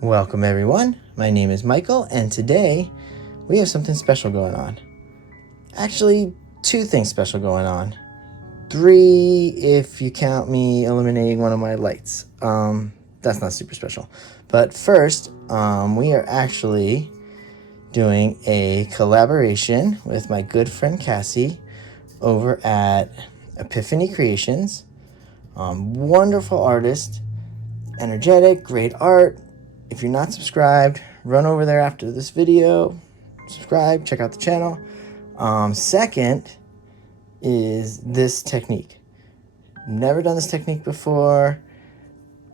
Welcome everyone, my name is Michael and today we have something special going on. Actually, two things special going on. Three if you count me eliminating one of my lights. That's not super special. But first, we are actually doing a collaboration with my good friend Cassie over at Epiphany Creations. Wonderful artist, energetic, great art. If you're not subscribed, run over there after this video, subscribe, check out the channel. Second is this technique. Never done this technique before.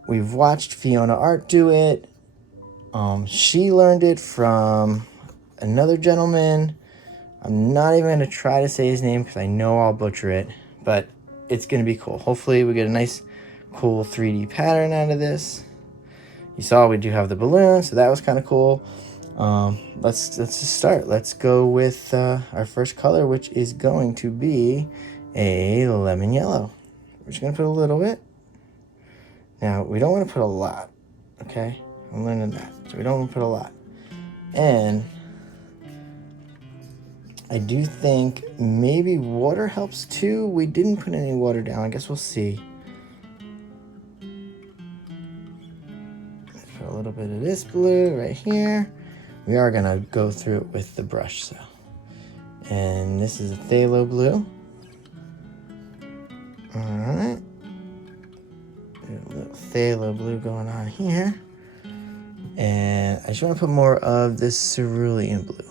We've watched Fiona Art do it. She learned it from another gentleman. I'm not even going to try to say his name because I know I'll butcher it, but it's going to be cool. Hopefully we get a nice, cool 3D pattern out of this. You saw we do have the balloon, so that was kind of cool. Let's just start. Let's go with our first color, which is going to be a lemon yellow. We're just going to put a little bit. Now, we don't want to put a lot, okay? I'm learning that. So we don't want to put a lot. And I do think maybe water helps too. We didn't put any water down. I guess we'll see. Put a little bit of this blue right here. We are gonna go through it with the brush, so. And this is a Thalo blue. All right. A little Thalo blue going on here. And I just wanna put more of this cerulean blue.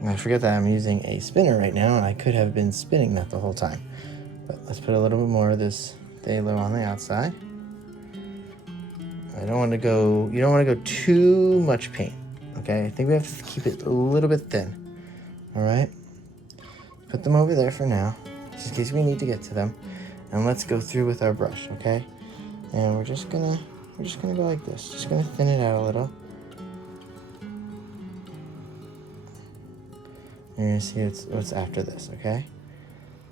And I forget that I'm using a spinner right now, and I could have been spinning that the whole time. But let's put a little bit more of this Thalo on the outside. I don't want to go, you don't want to go too much paint, okay? I think we have to keep it a little bit thin, all right? Put them over there for now, just in case we need to get to them. And let's go through with our brush, okay? And we're just gonna go like this. Just gonna thin it out a little. You're gonna see what's after this, okay?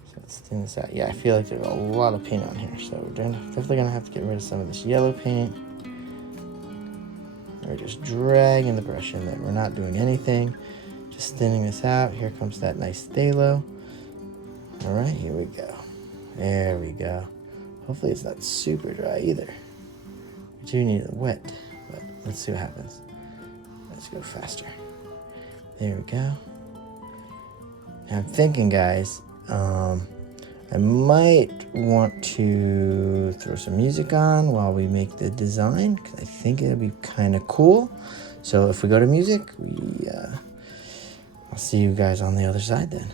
So let's thin this out. Yeah, I feel like there's a lot of paint on here, so we're definitely gonna have to get rid of some of this yellow paint. We're just dragging the brush in there. We're not doing anything, just thinning this out. Here comes that nice Thalo. All right, here we go. There we go. Hopefully it's not super dry either. We do need it wet, but let's see what happens. Let's go faster. There we go. I'm thinking, guys, I might want to throw some music on while we make the design, because I think it'll be kind of cool. So if we go to music, I'll see you guys on the other side then.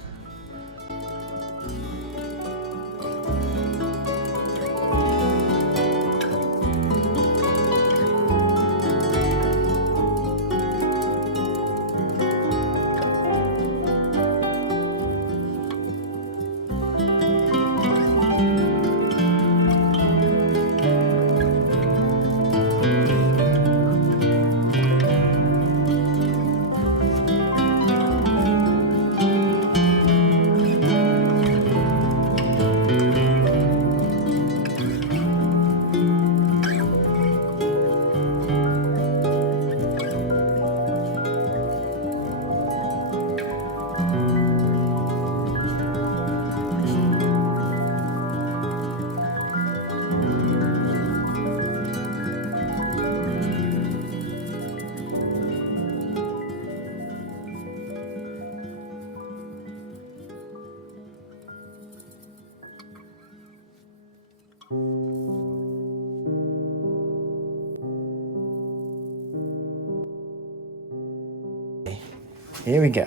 Here we go.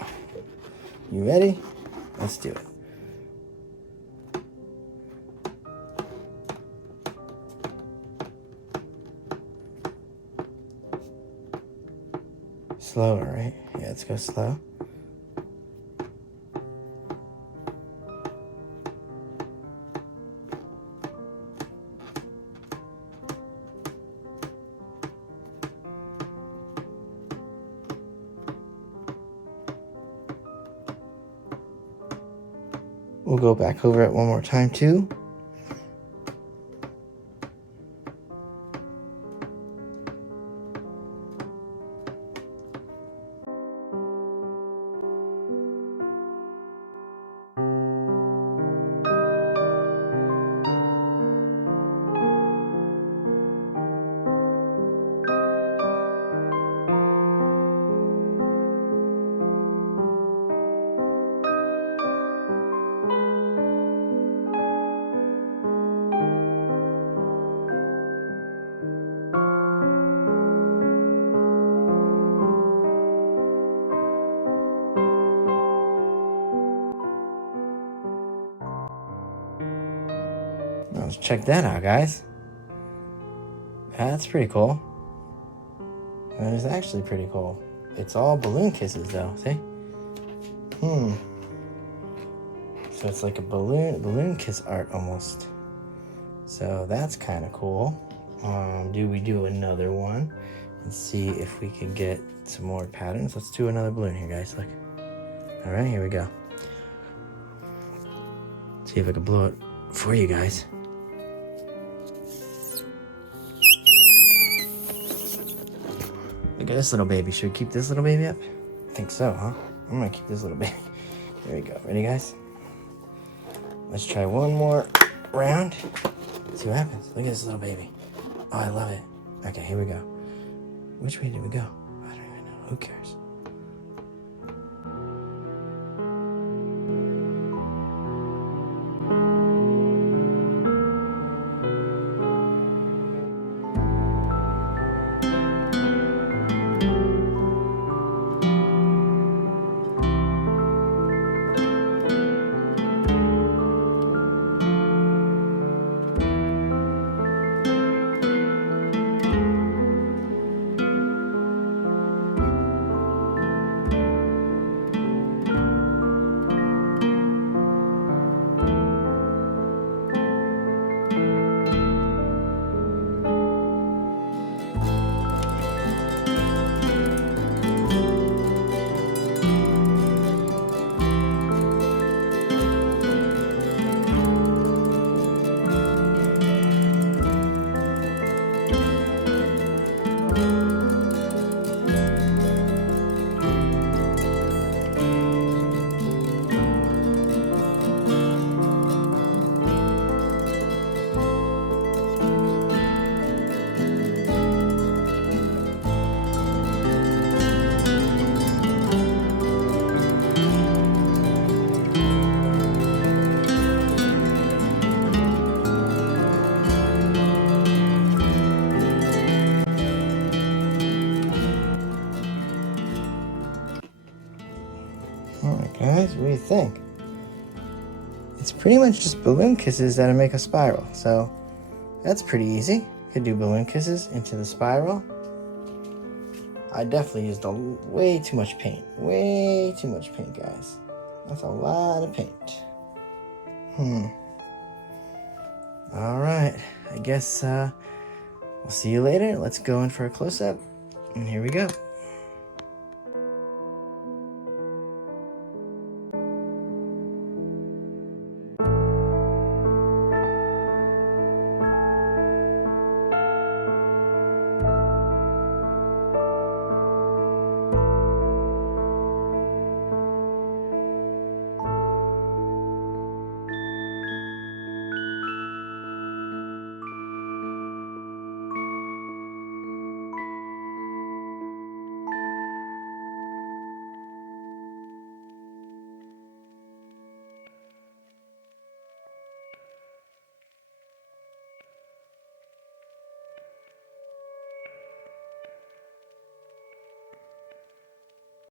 You ready? Let's do it. Slower, right? Yeah, let's go slow. We'll go back over it one more time too. Let's check that out, guys. That's pretty cool. That is actually pretty cool. It's all balloon kisses though, see? So it's like a balloon kiss art almost. So that's kind of cool. Do we do another one and see if we can get some more patterns? Let's do another balloon here, guys. Look. All right, here we go. See if I can blow it for you guys. Look at this little baby. Should we keep this little baby up? I think so, huh? I'm gonna keep this little baby. There we go. Ready, guys? Let's try one more round. See what happens. Look at this little baby. Oh, I love it. Okay, here we go. Which way did we go? I don't even know. Who cares? Alright guys, what do you think? It's pretty much just balloon kisses that make a spiral, so that's pretty easy. Could do balloon kisses into the spiral. I definitely used way too much paint. Way too much paint, guys. That's a lot of paint. Alright, I guess we'll see you later. Let's go in for a close-up. And here we go.